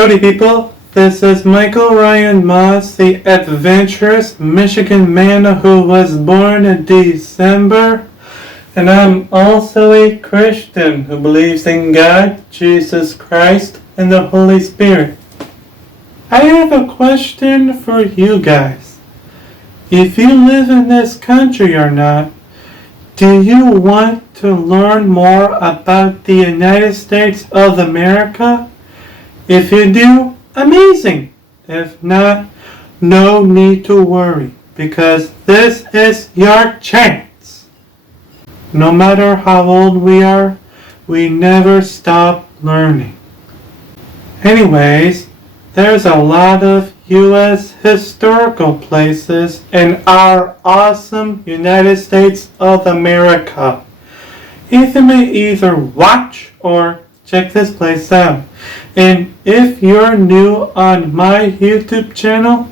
Howdy people, this is Michael Ryan Moss, the adventurous Michigan man who was born in December, and I'm also a Christian who believes in God, Jesus Christ, and the Holy Spirit. I have a question for you guys. If you live in this country or not, do you want to learn more about the United States of America? If you do, amazing. If not, no need to worry, because this is your chance. No matter how old we are, we never stop learning. Anyways, there's a lot of U.S. historical places in our awesome United States of America. You may either watch or check this place out. And if you're new on my YouTube channel,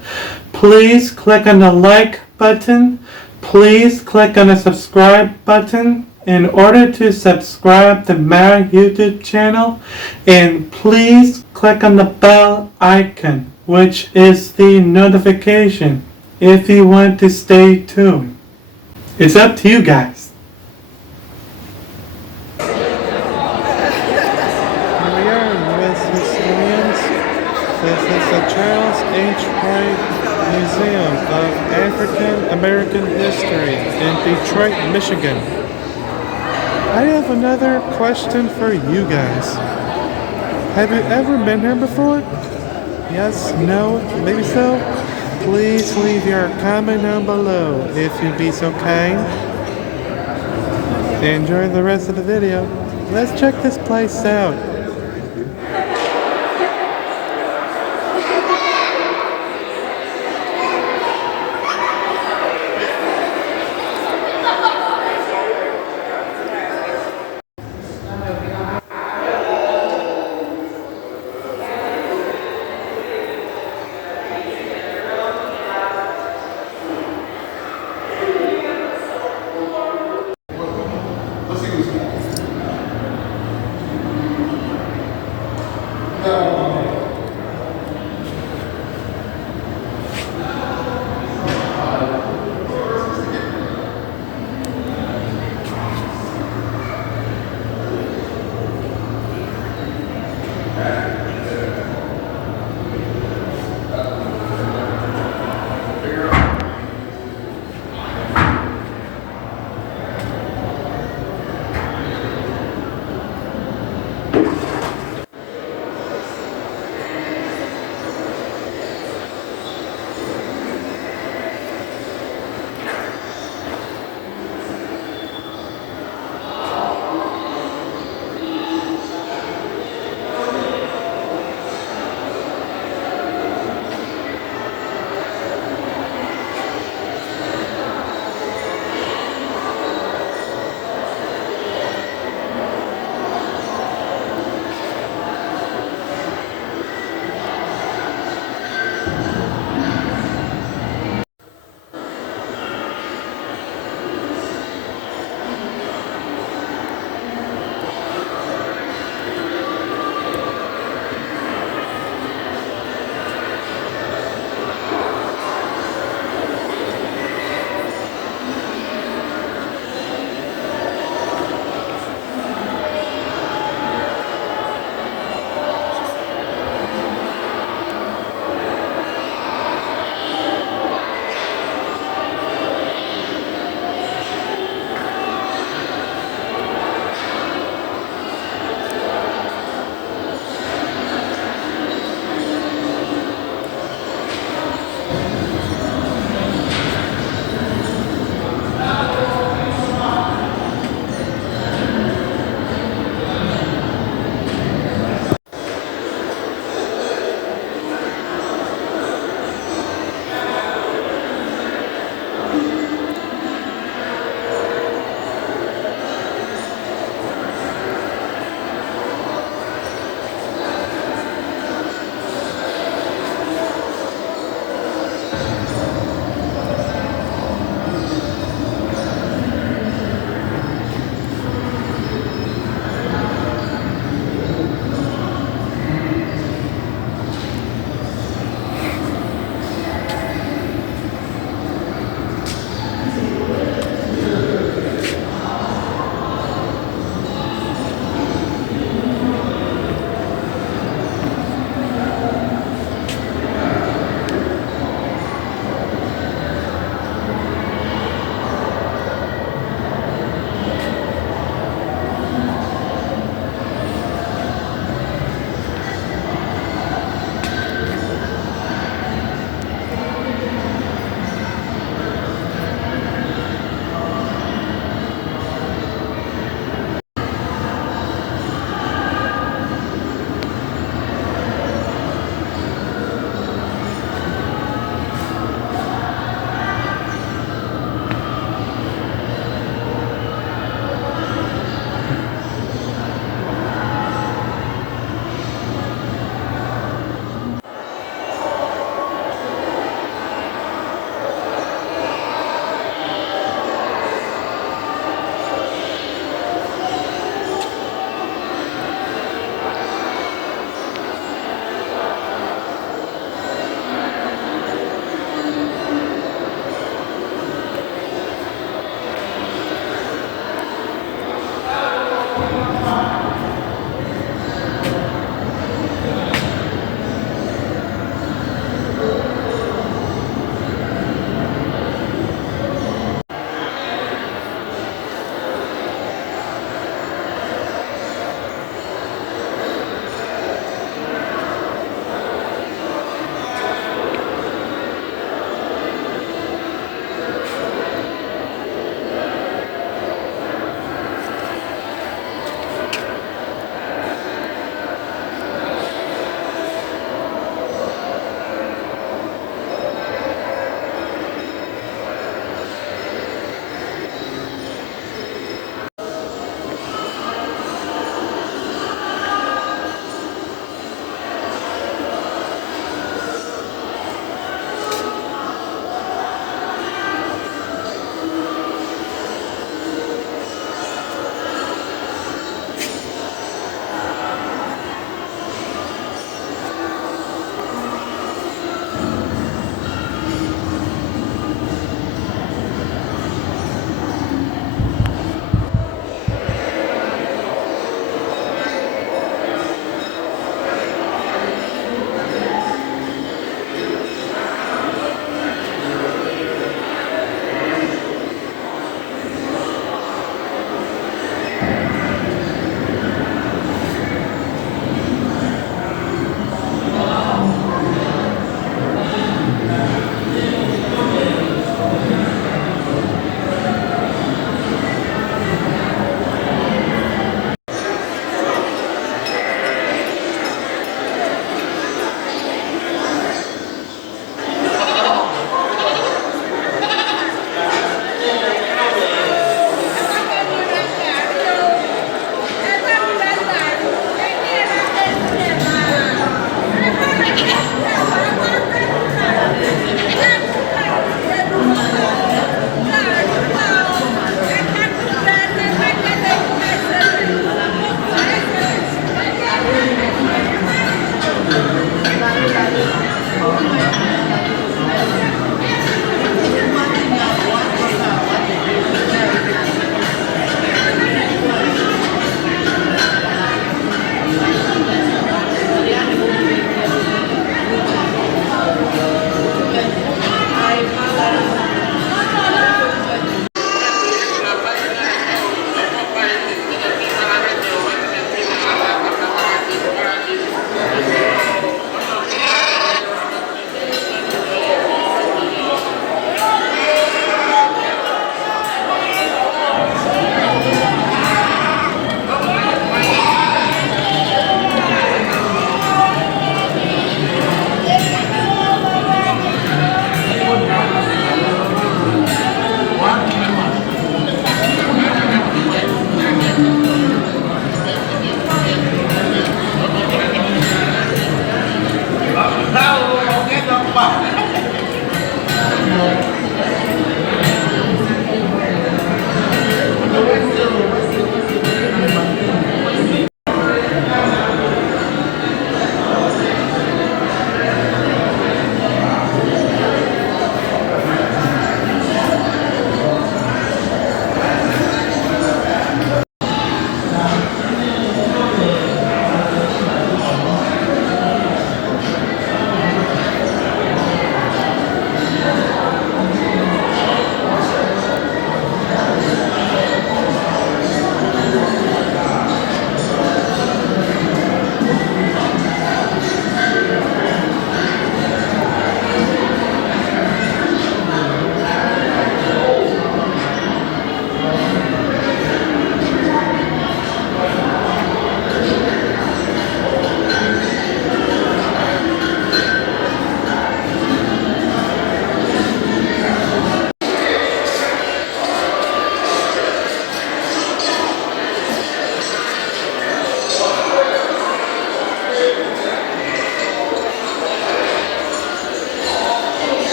please click on the like button. Please click on the subscribe button in order to subscribe to my YouTube channel. And please click on the bell icon, which is the notification, if you want to stay tuned. It's up to you guys. This is the Charles H. Wright Museum of African American History in Detroit, Michigan. I have another question for you guys. Have you ever been here before? Yes, no, maybe so? Please leave your comment down below if you'd be so kind. Enjoy the rest of the video. Let's check this place out.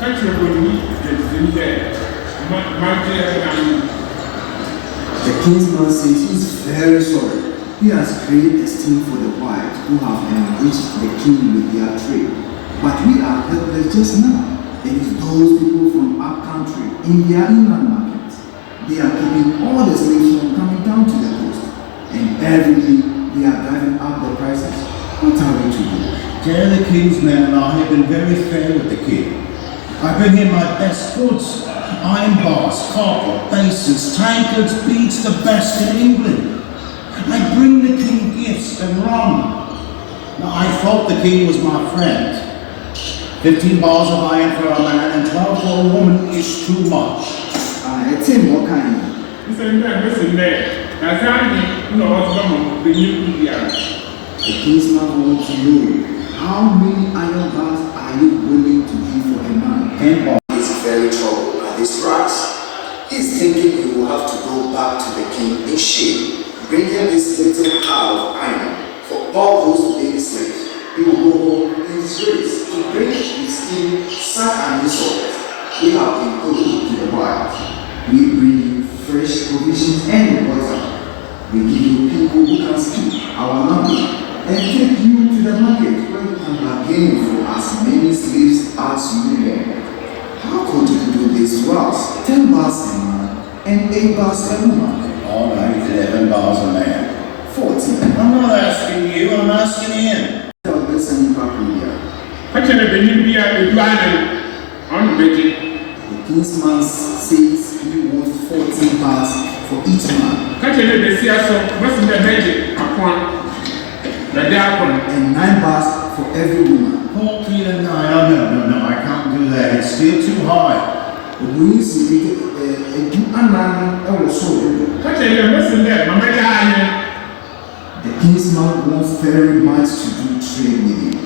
country will need the in there. The kinsman says he's very sorry. He has great esteem for the whites who have enriched the king with their trade. But we are helpless just now. It is those people from our country in their inland markets. They are keeping all the slaves from coming down to the coast. And every day they are driving up the prices. What are we to do? Tell the king's men and I have been very fair with the king. I bring him my best goods. Iron bars, copper, basins, tankards, beads, the best in England. I bring the king gifts and rum. Now I thought the king was my friend. 15 bars of iron for a man and 12 for a woman is too much. It's in what kind? Listen there. That's how you know what's going the new The kinsman wants to know how many iron bars are you willing to give for a man? 10 bars. He's very troubled at this price. He's thinking he will have to go back to the king in shame, bringing this little pile of iron for all those lady slaves. He will go home in disgrace to bring his king sack and insult. We have been good to the wild. We bring you fresh provisions and water. We give you people who can speak our language and take you to the market where you can bargain for as many slaves as you want. How could you do this to us? 10 bars a man and 8 bars a woman. All right, 11 bars a man. 14. I'm not asking you, I'm asking him. Tell this and you What can the Libya plan on the The kinsman says he wants 14 bars for each man. Catch the Sia, what's in the magic upon the diapon And 9 bars for every woman. 14 and 9. Oh, no, I can't do that. It's still too high. We see a good man also. Catch the listen there, Mamma. The kinsman wants very much to do trade with you.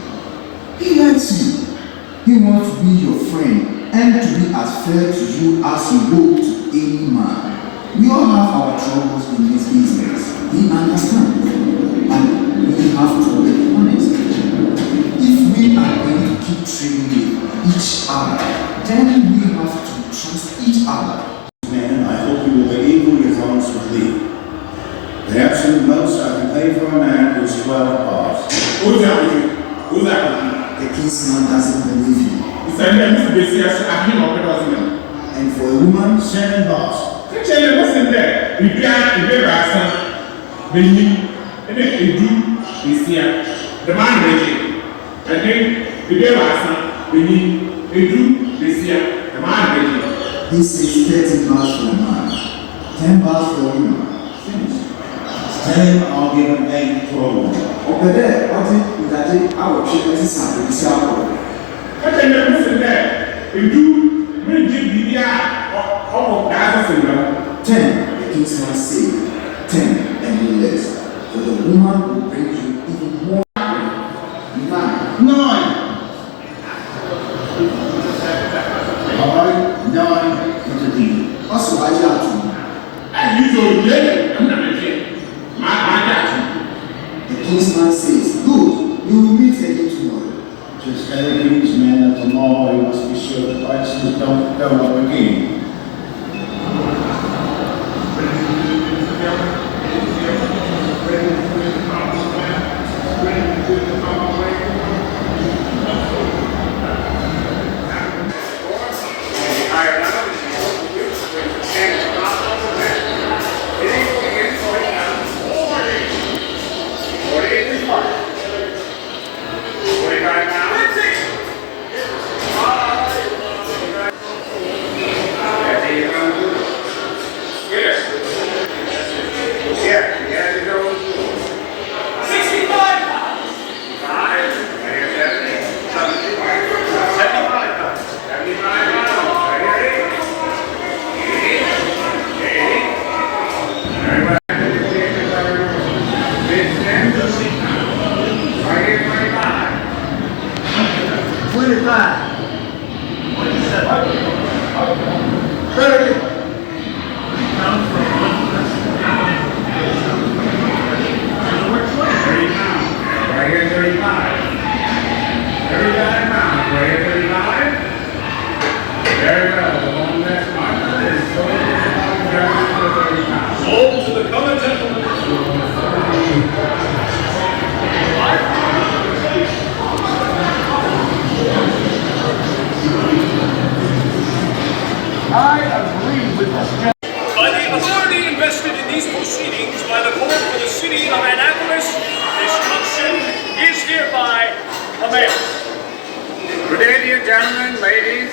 He likes you. He wants to be your friend and to be as fair to you as he would to any man. We all have our troubles in this business. He understands. And we have to be honest. If we are going to keep trading with each other, then we have to trust each other. Man, I hope you will be equally as honest with me. The absolute most I can pay for a man is 12 bars. Who's that with you? Who's that with you? The kinsman doesn't believe you. He said, let me see the And for a woman, 7 bars. Catch the listen there. If you are a son, then you do this year. The man ready. And then the day was son, then you do this year. The man ready. he says 13 bars for a man, 10 bars for a woman. Finish. Tell him I'll give him 8 for a woman. Over there, I will treat this and this alcohol. Catch the listen there. If you will give the of that 10, the kinsman said, 10 and no less. For the woman will bring you even more. 9. 9. All right, 9 into D. Also, I got to. I usually get I'm not a my dad. The kinsman says, good, we will meet again tomorrow. Just tell the king's men that tomorrow he must be sure the prices don't go up again. Gentlemen, ladies,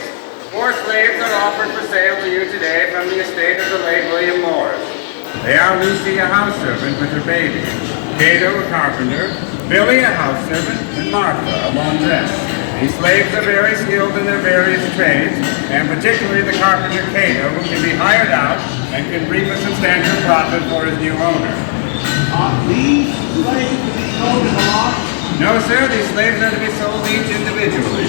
4 slaves are offered for sale to you today from the estate of the late William Morris. They are Lucy, a house servant with her baby, Cato, a carpenter, Billy, a house servant, and Martha, a laundress. These slaves are very skilled in their various trades, and particularly the carpenter Cato, who can be hired out and can reap a substantial profit for his new owner. Are these slaves to be sold in a lot? No, sir, these slaves are to be sold each individually.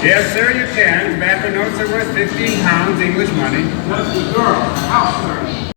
Yes, sir, you can. Tobacco notes are worth 15 pounds English money. That's the girl, house servant.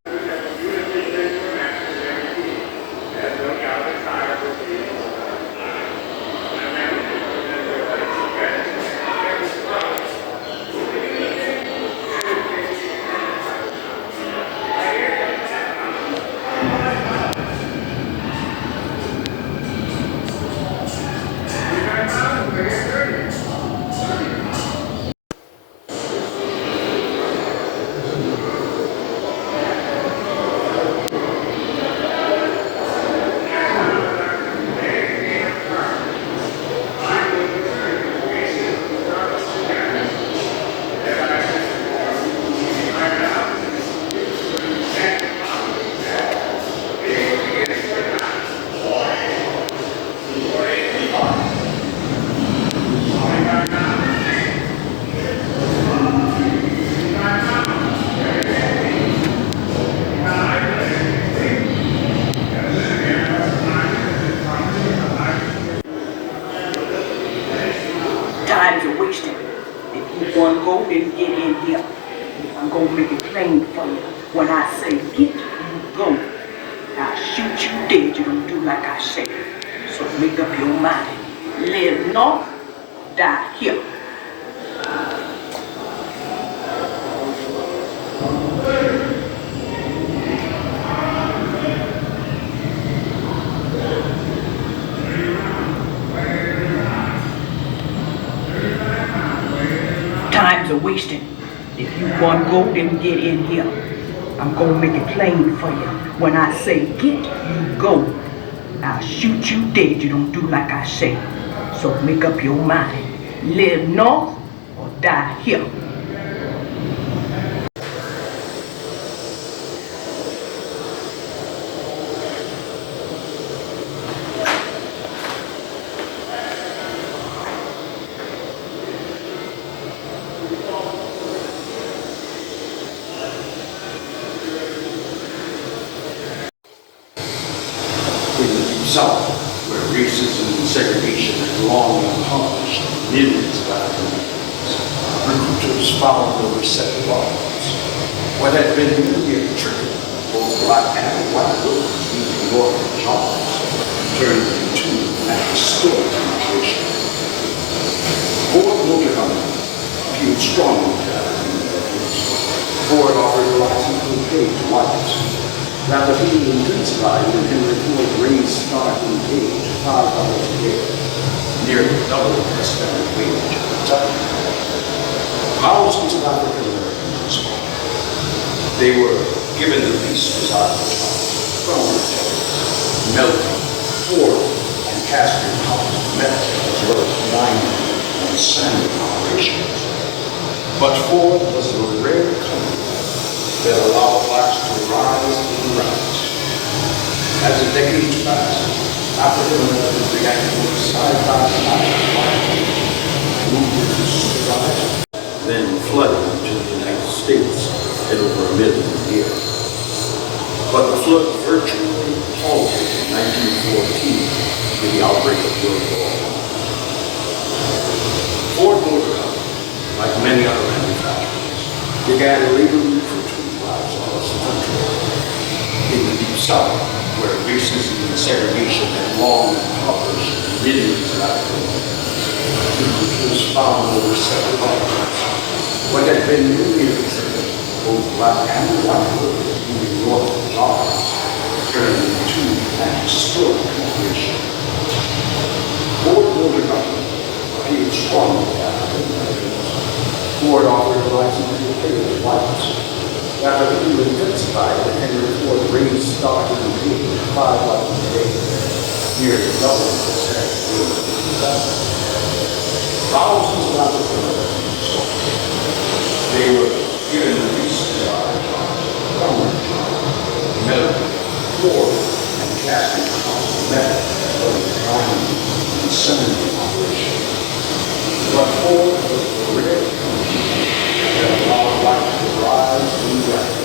Time's a wasting. If you want to go, then get in here. I'm going to make it plain for you. When I say get, you go. I'll shoot you dead. You don't do like I say. So make up your mind. Live north, die here. Time's a wasting. If you want to go, then get in here. I'm gonna make it plain for you. When I say get, you go. I'll shoot you dead. You don't do like I say. So make up your mind. Live north or die here. In the Deep South, where racism and segregation had long been accomplished, millions of African-Americans, recruiters found no receptive audience. What had been merely a trick of both black and white workers using northern jobs turned into an historic migration. Ford Motor Company appealed strongly to African-Americans. Ford offered a license pay to whites. That the being intensified when Henry Ford raised starting pay to $5 a day, nearly double the standard wage at the time. Thousands of African Americans responded. They were given the least desirable jobs, from melting, pouring, and casting hot metal, as well as mining and sanding operations. But Ford was a rare company that allowed blacks to rise and rise. As the decades passed, African Americans began to work side by side with white people, moving to survive, then flooded to the United States at over 1 million a year. But the flood virtually halted in 1914 with the outbreak of World War I. Ford Motor Company, like many other manufacturers, began labor recruiting drives across the country. In the Deep South, where racism and segregation had long impoverished millions of African Americans, recruiters found no receptive audience. What had been merely a trick, both black and white workers moving north of jobs, turned into an historic operation. Ford Motor Company appealed strongly to African Americans. Ford offered a license to pay to whites. After the feud intensified, when Henry Ford raised starting pay to $5 a day, nearly double the standard wage. thousands of other soldiers. They were given the least military, war, and casting method of crime and insanity operation. But Ford was the rare country that allowed life to rise and rise.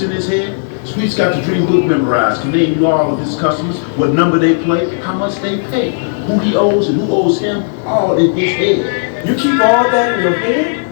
In his head. Sweet's got the dream book memorized. Can name you all of his customers, what number they play, how much they pay, who he owes and who owes him, all in his head. You keep all that in your head?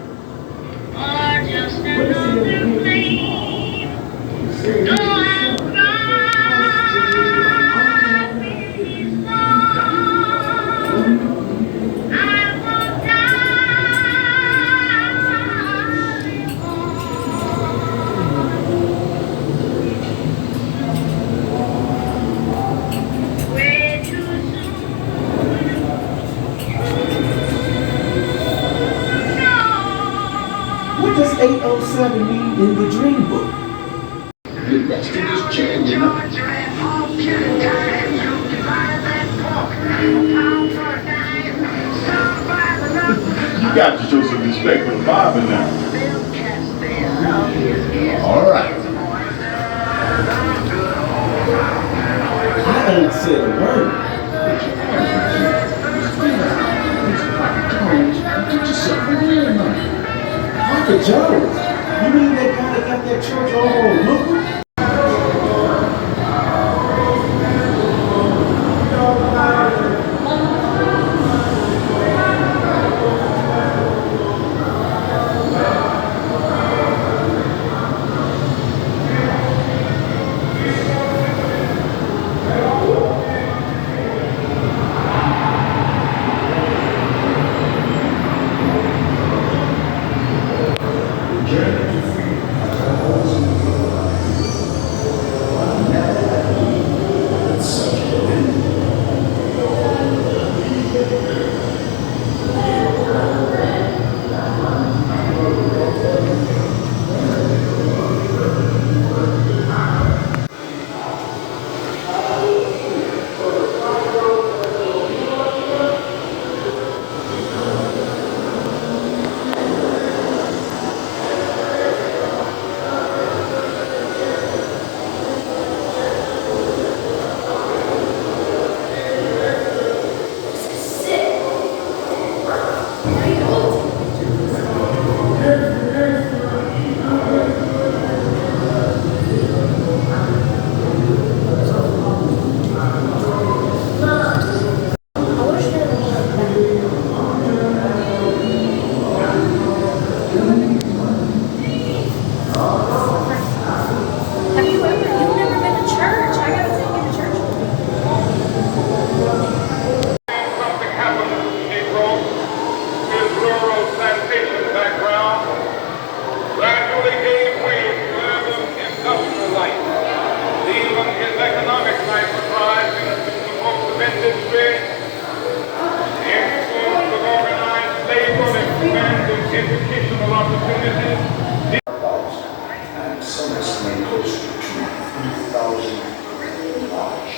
What does 807 mean in the dream book? You're next to this chair, you know. You got to show some respect for the Bible now. All right. I ain't said a word. Get yourself a real money. Pocket Jones. You mean that guy that got that church over on Looper? And some estimate close to 3,000 large.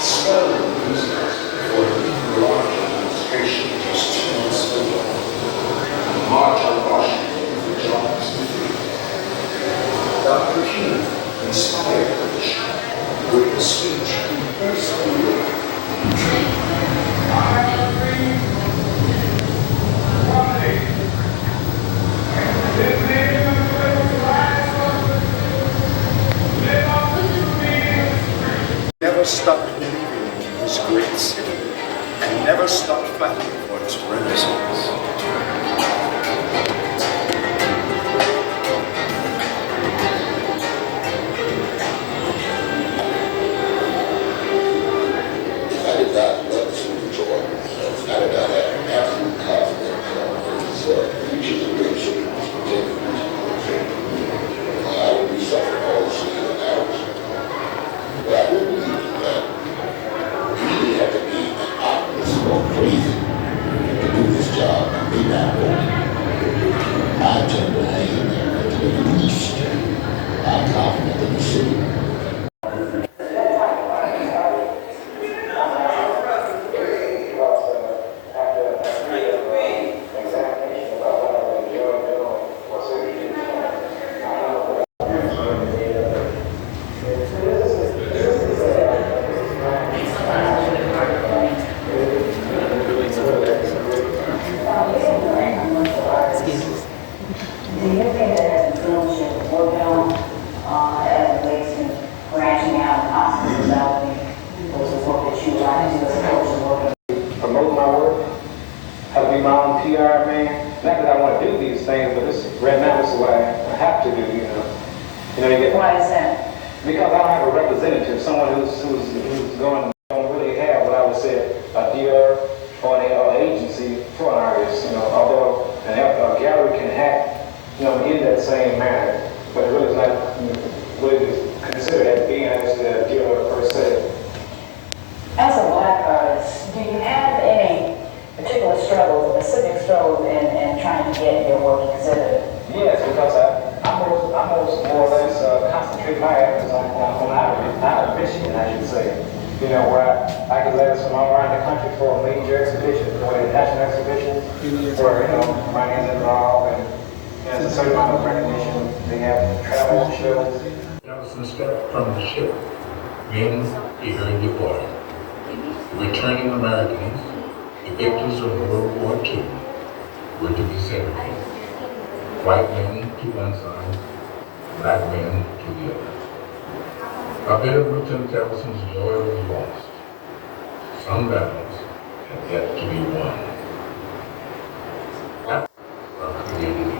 Small business for the large administration just 2 months later. March on Washington for jobs to free. Dr. King inspired Rich with a speech he personally wrote. Never stopped believing in this great city and never stopped fighting for its renaissance. I did not love to enjoy myself. I did not have absolute confidence on his future direction. I would be suffering all the shit and hours. But I do believe that you really have to be an optimist or crazy to do this job and be that way. I tend to believe that at the very least, I'm confident in the city. Promote my work, have to be my own PR man. Not that I want to do these things, but this right now this is what I have to do. You get. Why is that? Because I don't have a representative, someone who's going don't really have what I would say a dealer or an agency for an artist. Although a gallery can act, in that same manner, but it really is not really considered as being as the dealer per se. As a black artist, do you have any particular struggles, specific struggles in trying to get your work exhibited? Yes, because I most more or less concentrate my efforts on out of Michigan, I should say. Where I can let some all around the country for major exhibitions, for national exhibitions, where my name's involved and there's a certain amount of recognition. They have travel shows. Nelson stepped from the ship, men eagerly deployed. Returning Americans, the victors of World War II, were to be segregated. White men to one side, black men to the other. A bit of Lieutenant Jefferson's joy was lost. Some battles had yet to be won. Are created equal.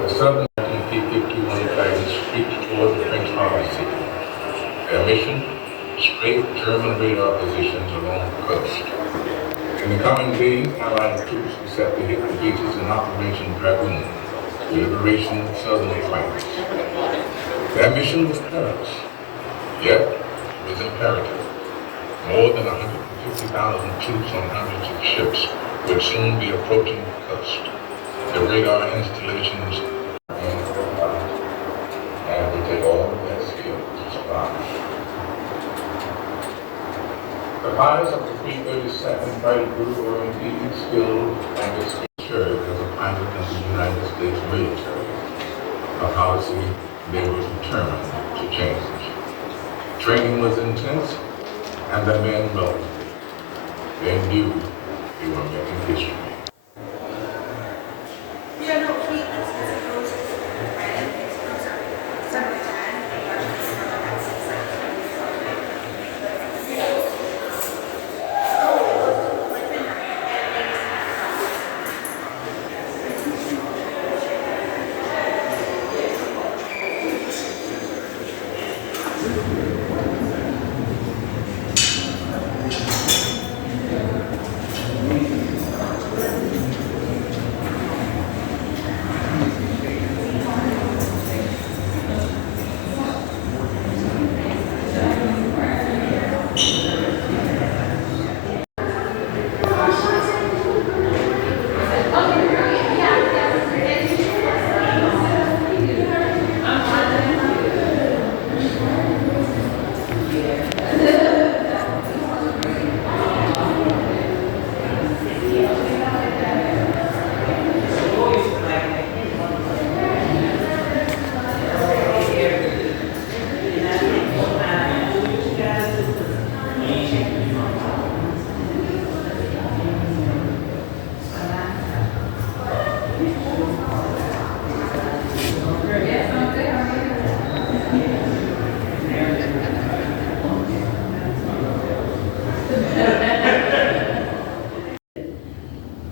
The Southern 1951 fighters streaked toward the French Harbor City. Their mission? Straight German radar positions along the coast. In the coming days, Allied troops were set to hit the beaches in Operation Dragoon, the liberation of Southern fighters. Their mission was perilous, yet it was imperative. More than 150,000 troops on hundreds of ships would soon be approaching the coast. The radar installations and would take all of their skill to survive. The pilots of the 332nd Fighter Group were indeed skilled and experienced as a pilot in the United States military, a policy they were determined to change. Training was intense, and the men loved it. They knew they were making history.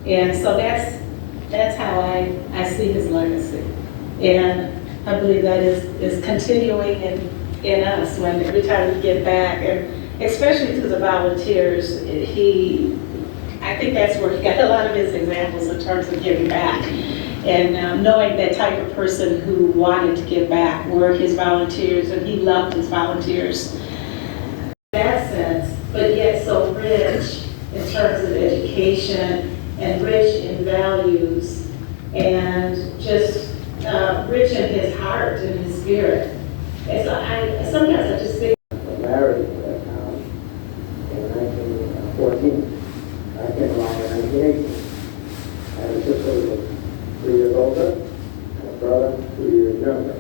And so that's how I see his legacy. And I believe that is continuing in us when every time we get back, and especially through the volunteers, I think that's where he got a lot of his examples in terms of giving back. And knowing that type of person who wanted to give back were his volunteers, and he loved his volunteers. In that sense, but yet so rich in terms of education and rich in values and just rich in his heart and his spirit. And so sometimes I just think. Married in 1914. I came along in 1918. I had a sister who was 3 years older and a brother 2 years younger.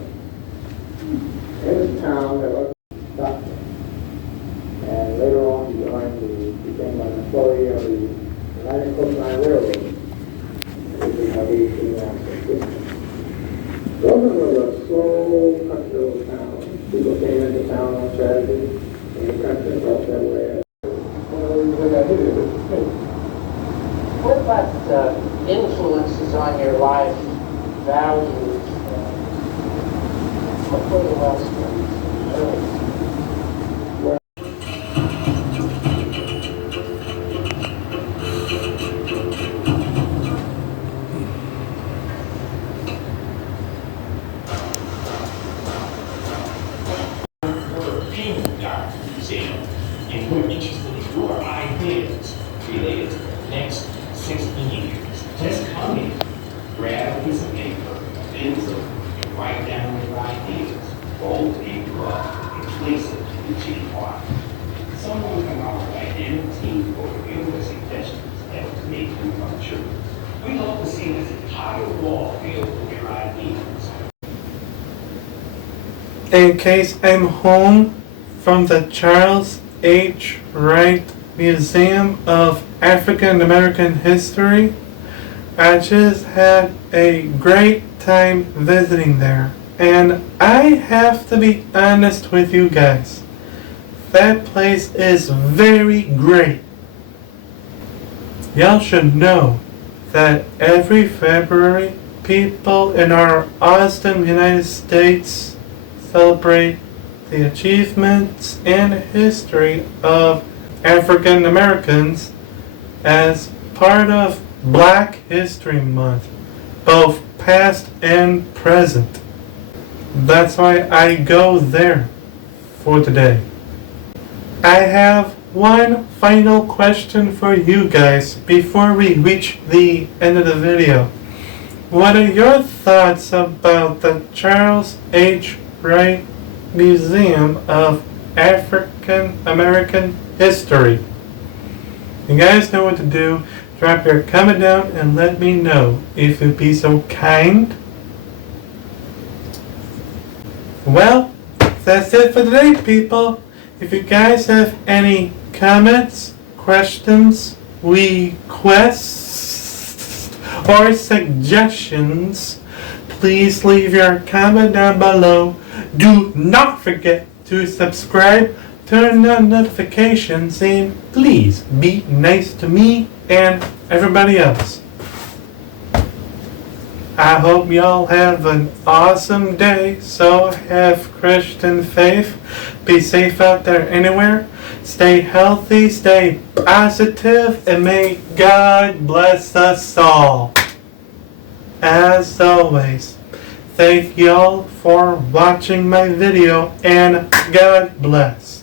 In this town, there was a doctor. And later on, he became an employee of the United Coastline Railroad. This is how he came. Brooklyn was a slow country little town. People came into town on Saturday, and the country across that way. What about influences on your life, values, pretty well spoken? And we're interested in your ideas related to the next 60 years. Just come in, grab a piece of paper, pencil, and write down your ideas. Fold the paper up and place it in the cheat box. Someone from our dynamic team will review the suggestions that will make them come true. We hope to see this entire wall filled with your ideas. In case I'm home from the Charles H. Wright Museum of African American History, I just had a great time visiting there. And I have to be honest with you guys. That place is very great. Y'all should know that every February, people in our awesome United States celebrate the achievements and history of African Americans as part of Black History Month, both past and present. That's why I go there for today. I have one final question for you guys before we reach the end of the video. What are your thoughts about the Charles H. Wright Museum of African American History? You guys know what to do. Drop your comment down and let me know if you'd be so kind. Well, that's it for today, people. If you guys have any comments, questions, requests, or suggestions, please leave your comment down below. Do not forget to subscribe, turn on notifications, and please be nice to me and everybody else. I hope y'all have an awesome day. So have Christian faith. Be safe out there anywhere. Stay healthy, stay positive, and may God bless us all. As always, thank y'all for watching my video, and God bless.